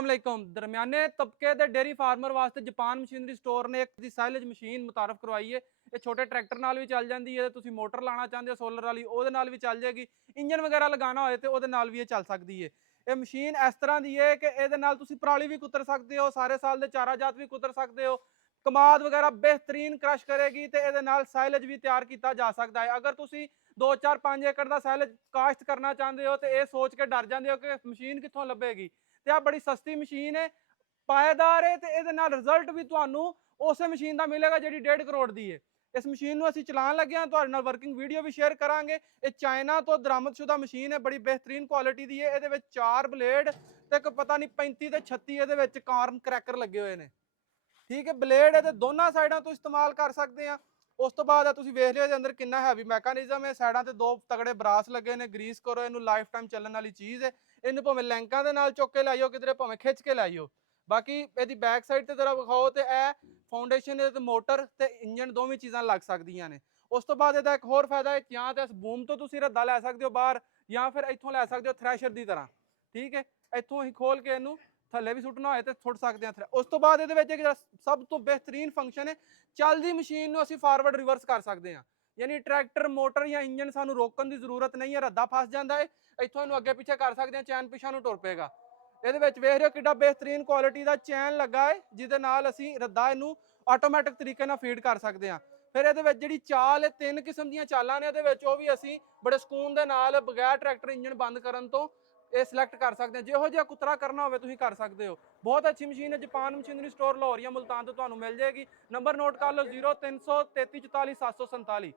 अस्सलाम दरमियाने तबके के डेयरी फार्मर वास्ते जापान मशीनरी स्टोर ने एक साइलेज मशीन मुतारफ करवाई है। ये छोटे ट्रैक्टर नाल भी चल जाती है, तुसीं मोटर लाना चाहते हो सोलर वाली ਉਹਦੇ ਨਾਲ भी चल जाएगी, इंजन वगैरह लगाना होए तो ਉਹਦੇ ਨਾਲ भी ये चल सकती है। ये मशीन इस तरह की है कि ਇਹਦੇ ਨਾਲ ਤੁਸੀਂ ਪਰਾਲੀ भी कुतर सकते हो, सारे साल के चारा जात भी कुतर सकते हो, कमाद वगैरह बेहतरीन क्रश करेगी तो ਇਹਦੇ ਨਾਲ साइलेज भी तैयार किया जा सकता है। अगर तुसीं 2-4-5 एकड़ का साइलेज काश्त करना चाहते हो तो ये सोच के डर जाते हो कि मशीन कितों लभेगी। ਤੇ ਆ ਬੜੀ ਸਸਤੀ ਮਸ਼ੀਨ ਹੈ, ਪਾਏਦਾਰ ਹੈ ਤੇ ਇਹਦੇ ਨਾਲ ਰਿਜ਼ਲਟ ਵੀ ਤੁਹਾਨੂੰ ਉਸੇ ਮਸ਼ੀਨ ਦਾ ਮਿਲੇਗਾ ਜਿਹੜੀ 1.5 ਕਰੋੜ ਦੀ ਹੈ। ਇਸ ਮਸ਼ੀਨ ਨੂੰ ਅਸੀਂ ਚਲਾਉਣ ਲੱਗੇ ਹਾਂ, ਤੁਹਾਡੇ ਨਾਲ ਵਰਕਿੰਗ ਵੀਡੀਓ ਵੀ ਸ਼ੇਅਰ ਕਰਾਂਗੇ। ਇਹ ਚਾਈਨਾ ਤੋਂ ਦਰਾਮਦਸ਼ੁਦਾ ਮਸ਼ੀਨ ਹੈ, ਬੜੀ ਬਿਹਤਰੀਨ ਕੁਆਲਿਟੀ ਦੀ ਹੈ। ਇਹਦੇ ਵਿੱਚ 4 ਬਲੇਡ ਤੇ ਇੱਕ ਪਤਾ ਨਹੀਂ 35 ਤੇ 36 ਇਹਦੇ ਵਿੱਚ ਕਾਰਨ ਕਰੈਕਰ ਲੱਗੇ ਹੋਏ ਨੇ। ਠੀਕ ਹੈ, ਬਲੇਡ ਇਹਦੇ ਦੋਨਾਂ ਸਾਈਡਾਂ ਤੋਂ ਇਸਤੇਮਾਲ ਕਰ ਸਕਦੇ ਆ। ਉਸ ਤੋਂ ਬਾਅਦ ਤੁਸੀਂ ਵੇਖ ਲਿਓ ਇਹਦੇ ਅੰਦਰ ਕਿੰਨਾ ਹੈਵੀ ਮੈਕੈਨਿਜ਼ਮ ਹੈ। ਸਾਈਡਾਂ ਤੇ 2 ਤਗੜੇ ਬਰਾਸ ਲੱਗੇ ਨੇ, ਗਰੀਸ ਕਰੋ ਇਹਨੂੰ, ਲਾਈਫ ਟਾਈਮ ਚੱਲਣ ਵਾਲੀ ਚੀਜ਼ ਹੈ। ਇਹਨੂੰ ਭਾਵੇਂ ਲੈਂਕਾਂ ਦੇ ਨਾਲ ਚੁੱਕ ਕੇ ਲਾਈਓ, ਕਿਧਰੇ ਭਾਵੇਂ ਖਿੱਚ ਕੇ ਲਾਈਓ। ਬਾਕੀ ਇਹਦੀ ਬੈਕ ਸਾਈਡ ਤੇ ਜਰਾ ਵਿਖਾਓ ਤੇ ਇਹ ਫਾਊਂਡੇਸ਼ਨ ਤੇ ਮੋਟਰ ਤੇ ਇੰਜਨ ਦੋਵੇਂ ਚੀਜ਼ਾਂ ਲੱਗ ਸਕਦੀਆਂ ਨੇ। ਉਸ ਤੋਂ ਬਾਅਦ ਇਹਦਾ ਇੱਕ ਹੋਰ ਫਾਇਦਾ ਹੈ, ਜਾਂ ਤੇ ਇਸ ਬੂਮ ਤੋਂ ਤੁਸੀਂ ਰੱਦਾ ਲੈ ਸਕਦੇ ਹੋ ਬਾਹਰ, ਜਾਂ ਫਿਰ ਇੱਥੋਂ ਲੈ ਸਕਦੇ ਹੋ ਥ੍ਰੈਸ਼ਰ ਦੀ ਤਰ੍ਹਾਂ। ਠੀਕ ਹੈ, ਇੱਥੋਂ ਅਸੀਂ ਖੋਲ ਕੇ ਇਹਨੂੰ ਥੱਲੇ ਵੀ ਸੁੱਟਣਾ ਹੋਏ ਤੇ ਸੁੱਟ ਸਕਦੇ ਹਾਂ। ਉਸ ਤੋਂ ਬਾਅਦ ਇਹਦੇ ਵਿੱਚ ਇੱਕ ਸਭ ਤੋਂ ਬਿਹਤਰੀਨ ਫੰਕਸ਼ਨ ਹੈ, ਚੱਲਦੀ ਮਸ਼ੀਨ ਨੂੰ ਅਸੀਂ ਫਾਰਵਰਡ ਰਿਵਰਸ ਕਰ ਸਕਦੇ ਹਾਂ। ਯਾਨੀ ਟਰੈਕਟਰ ਮੋਟਰ ਜਾਂ ਇੰਜਨ ਸਾਨੂੰ ਰੋਕਣ ਦੀ ਜ਼ਰੂਰਤ ਨਹੀਂ ਹੈ। ਰੱਦਾ ਫਸ ਜਾਂਦਾ ਹੈ, ਇੱਥੋਂ ਇਹਨੂੰ ਅੱਗੇ ਪਿੱਛੇ ਕਰ ਸਕਦੇ ਹਾਂ, ਚੈਨ ਪਿੱਛਾ ਨੂੰ ਟੁਰ ਪਏਗਾ। ਇਹਦੇ ਵਿੱਚ ਵੇਖ ਰਹੇ ਹੋ ਕਿੱਡਾ ਬਿਹਤਰੀਨ ਕੁਆਲਿਟੀ ਦਾ ਚੈਨ ਲੱਗਾ ਹੈ, ਜਿਹਦੇ ਨਾਲ ਅਸੀਂ ਰੱਦਾ ਇਹਨੂੰ ਆਟੋਮੈਟਿਕ ਤਰੀਕੇ ਨਾਲ ਫੀਡ ਕਰ ਸਕਦੇ ਹਾਂ। ਫਿਰ ਇਹਦੇ ਵਿੱਚ ਜਿਹੜੀ ਚਾਲ ਹੈ, 3 ਕਿਸਮ ਦੀਆਂ ਚਾਲਾਂ ਨੇ ਇਹਦੇ ਵਿੱਚ, ਉਹ ਵੀ ਅਸੀਂ ਬੜੇ ਸਕੂਨ ਦੇ ਨਾਲ ਬਗੈਰ ਟਰੈਕਟਰ ਇੰਜਨ ਬੰਦ ਕਰਨ ਤੋਂ ਇਹ ਸਿਲੈਕਟ ਕਰ ਸਕਦੇ ਹਾਂ। ਜਿਹੋ ਜਿਹਾ ਕੁਤਰਾ ਕਰਨਾ ਹੋਵੇ ਤੁਸੀਂ ਕਰ ਸਕਦੇ ਹੋ। ਬਹੁਤ ਅੱਛੀ ਮਸ਼ੀਨ ਹੈ, ਜਾਪਾਨ ਮਸ਼ੀਨਰੀ ਸਟੋਰ ਲਾਹੌਰ ਜਾਂ ਮੁਲਤਾਨ ਤੋਂ ਤੁਹਾਨੂੰ ਮਿਲ ਜਾਏਗੀ। ਨੰਬਰ ਨੋਟ ਕਰ ਲਓ 0333 44 747।